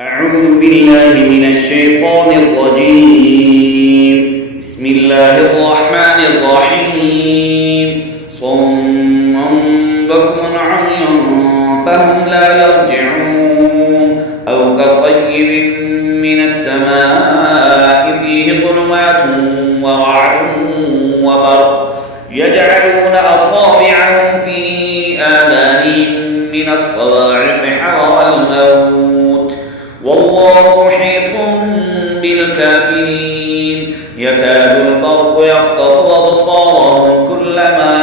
أعوذ بالله من الشيطان الرجيم. بسم الله الرحمن الرحيم. صما بكم عميا فهم لا يرجعون أو كصيب من السماء فيه ظلمات ورعد وبرق يجعلون أصابعهم في آذانهم من الصواعق حذر الموت والله محيط بالكافرين. يكاد البرق يخطف أبصارهم كلما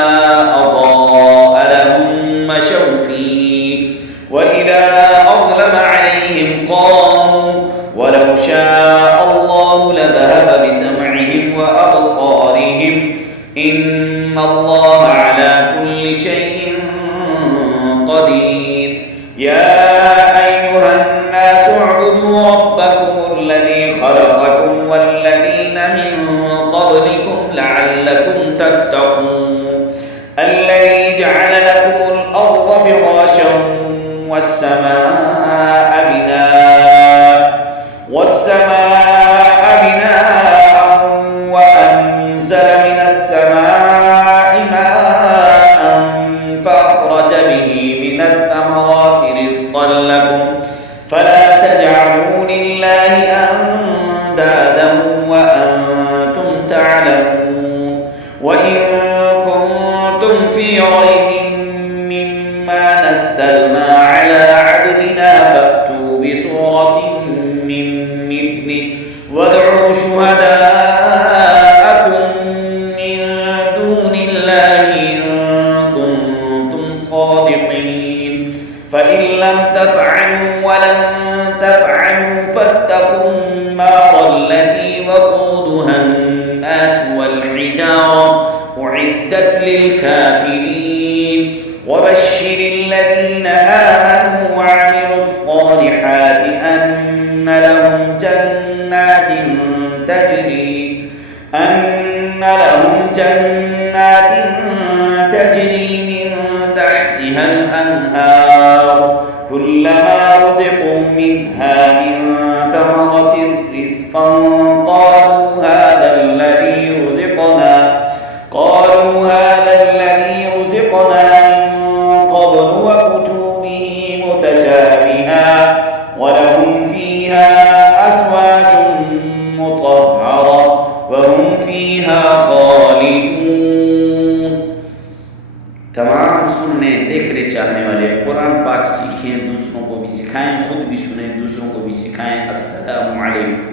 أضاء لهم مشوا فيه وإذا أظلم عليهم قاموا ولو شاء الله لذهب بسمعهم وأبصارهم إن الله على كل شيء قدير. يا أيها الناس اعبدوا ربكم الذي خلقكم والذين من قبلكم لعلكم تتقون. الذي جعل لكم الأرض فراشا والسماء بناء وأنزل من السماء ماء فأخرج به من الثمرات رزقا لكم فلا تجعلوا لله أندادا وأنتم تعلمون. وإن كنتم في ريب مما نزلنا على عبدنا فأتوا بسورة من مثله وادعوا شهداءكم من دون الله إن كنتم صادقين. فإن لم تفعلوا ولن تفعلوا فاتقوا النار التي وقودها الناس والحجارة أعدت للكافرين. وبشر الذين آمنوا وعملوا الصالحات أن لهم جنات تجري من تحتها الأنهار كلما رزقوا منها من ثمرة رزقا قالوا هذا الذي رزقنا من قبل وأتوا به متشابها ولهم فيها أزواج مطهرة وهم فيها خالدون. तमाम सुनने देखने चाहने वाले कुरान पाक सीखें, दूसरों को भी सिखाएं, खुद भी सुने, दूसरों को भी सिखाएं। अस्सलामु अलैकुम।